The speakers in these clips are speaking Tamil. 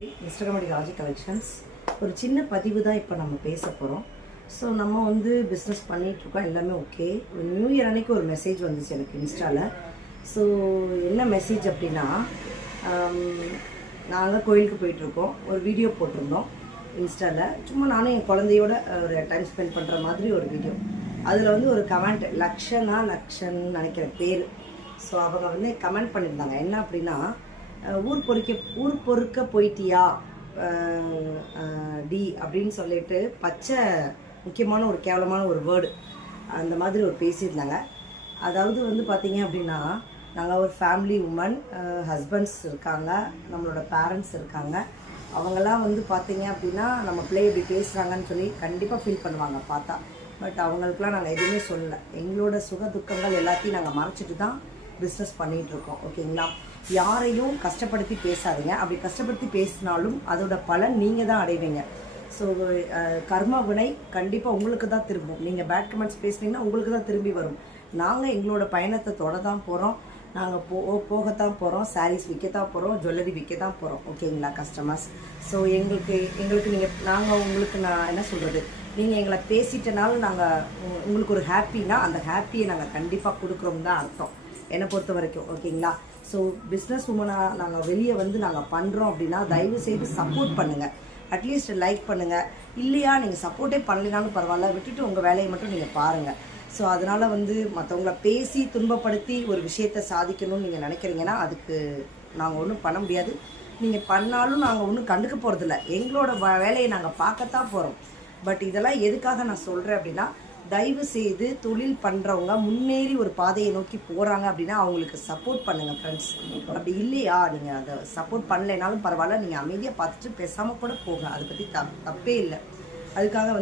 Instagram Raji Collections ஒரு சின்ன பதிவு தான் இப்போ நம்ம பேச போகிறோம். ஸோ நம்ம பிஸ்னஸ் பண்ணிகிட்ருக்கோம், எல்லாமே ஓகே. நியூ இயர் அன்னைக்கு ஒரு மெசேஜ் வந்துச்சு எனக்கு இன்ஸ்டாவில். ஸோ என்ன மெசேஜ் அப்படின்னா, நாங்கள் கோயிலுக்கு போயிட்டுருக்கோம், ஒரு வீடியோ போட்டிருந்தோம் இன்ஸ்டாவில். சும்மா நானும் என் குழந்தையோட ஒரு டைம் ஸ்பெண்ட் பண்ணுற மாதிரி ஒரு வீடியோ. அதில் ஒரு கமெண்ட், லக்ஷன் நினைக்கிற பேர். ஸோ அவங்க கமெண்ட் பண்ணியிருந்தாங்க. என்ன அப்படின்னா, ஊர் பொறுக்க போயிட்டியா டி அப்படின்னு சொல்லிட்டு பச்சை முக்கியமான ஒரு கேவலமான ஒரு வேர்டு அந்த மாதிரி ஒரு பேசியிருந்தாங்க. அதாவது பார்த்தீங்க அப்படின்னா, நாங்கள் ஒரு ஃபேமிலி உமன், ஹஸ்பண்ட்ஸ் இருக்காங்க, நம்மளோட பேரண்ட்ஸ் இருக்காங்க. அவங்கெல்லாம் பார்த்தீங்க அப்படின்னா நம்ம பிள்ளை இப்படி பேசுகிறாங்கன்னு சொல்லி கண்டிப்பாக ஃபீல் பண்ணுவாங்க பார்த்தா. பட் அவங்களுக்குலாம் நாங்கள் எதுவுமே சொல்லலை. எங்களோட சுக துக்கங்கள் எல்லாத்தையும் நாங்கள் மறைச்சிட்டு தான் பிஸ்னஸ் பண்ணிகிட்ருக்கோம், ஓகேங்களா. யாரையும் கஷ்டப்படுத்தி பேசாதீங்க. அப்படி கஷ்டப்படுத்தி பேசினாலும் அதோட பலன் நீங்கள் தான் அடைவீங்க. ஸோ கர்ம வினை கண்டிப்பாக உங்களுக்கு தான் திரும்பும். நீங்கள் பேட் கமெண்ட்ஸ் பேசுனீங்கன்னா உங்களுக்கு தான் திரும்பி வரும். நாங்கள் எங்களோட பயணத்தை தொட தான் போகிறோம், நாங்கள் போகத்தான் போகிறோம், சாரீஸ் விற்கத்தான் போகிறோம், ஜுவல்லரி விற்க தான் போகிறோம், ஓகேங்களா கஸ்டமர்ஸ். ஸோ எங்களுக்கு நான் என்ன சொல்கிறது, நீங்கள் எங்களை பேசிட்டனாலும் நாங்கள் உங்களுக்கு ஒரு ஹாப்பினா அந்த ஹாப்பியை நாங்கள் கண்டிப்பாக கொடுக்குறோம் தான் அர்த்தம், என்னை பொறுத்த வரைக்கும், ஓகேங்களா. ஸோ பிஸ்னஸ் உமனாக நாங்கள் வெளியே நாங்கள் பண்ணுறோம் அப்படின்னா தயவு செய்து சப்போர்ட் பண்ணுங்கள். அட்லீஸ்ட் லைக் பண்ணுங்கள். இல்லையா நீங்கள் சப்போர்ட்டே பண்ணலைனாலும் பரவாயில்ல, விட்டுட்டு உங்கள் வேலையை மட்டும் நீங்கள் பாருங்கள். ஸோ அதனால் மற்றவங்கள பேசி துன்பப்படுத்தி ஒரு விஷயத்தை சாதிக்கணும்னு நீங்கள் நினைக்கிறீங்கன்னா அதுக்கு நாங்கள் ஒன்றும் பண்ண முடியாது. நீங்கள் பண்ணாலும் நாங்கள் ஒன்றும் கண்டுக்க போகிறதில்ல. எங்களோட வேலையை நாங்கள் பார்க்கத்தான் போகிறோம். பட் இதெல்லாம் எதுக்காக நான் சொல்கிறேன் அப்படின்னா, தயவு செய்து தொழில் பண்ணுறவங்க முன்னேறி ஒரு பாதையை நோக்கி போகிறாங்க அப்படின்னா அவங்களுக்கு சப்போர்ட் பண்ணுங்கள் ஃப்ரெண்ட்ஸ். அப்படி இல்லையா, நீங்கள் அதை சப்போர்ட் பண்ணலைனாலும் பரவாயில்ல, நீங்கள் அமைதியாக பார்த்துட்டு பேசாமல் கூட போங்க, அதை பற்றி தப்பே இல்லை. அதுக்காக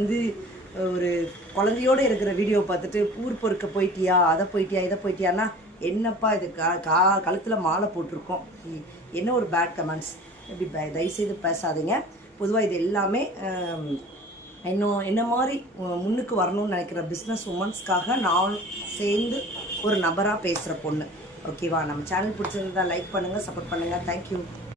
ஒரு குழந்தையோடு இருக்கிற வீடியோ பார்த்துட்டு ஊர் பொறுக்க போயிட்டியா, அதை போயிட்டியா, இதை போயிட்டியான்னா என்னப்பா இது கழுத்தில் மாலை போட்டிருக்கோம், என்ன ஒரு பேட் கமெண்ட்ஸ், இப்படி தயவுசெய்து பேசாதீங்க. பொதுவாக இது எல்லாமே என்ன மாதிரி முன்னுக்கு வரணும்னு நினைக்கிற பிஸ்னஸ் உமன்ஸ்க்காக நான் சேர்ந்து ஒரு நபராக பேசுகிற பொண்ணு, ஓகேவா. நம்ம சேனல் பிடிச்சிருந்தா லைக் பண்ணுங்கள், சப்போர்ட் பண்ணுங்கள். தேங்க்யூ.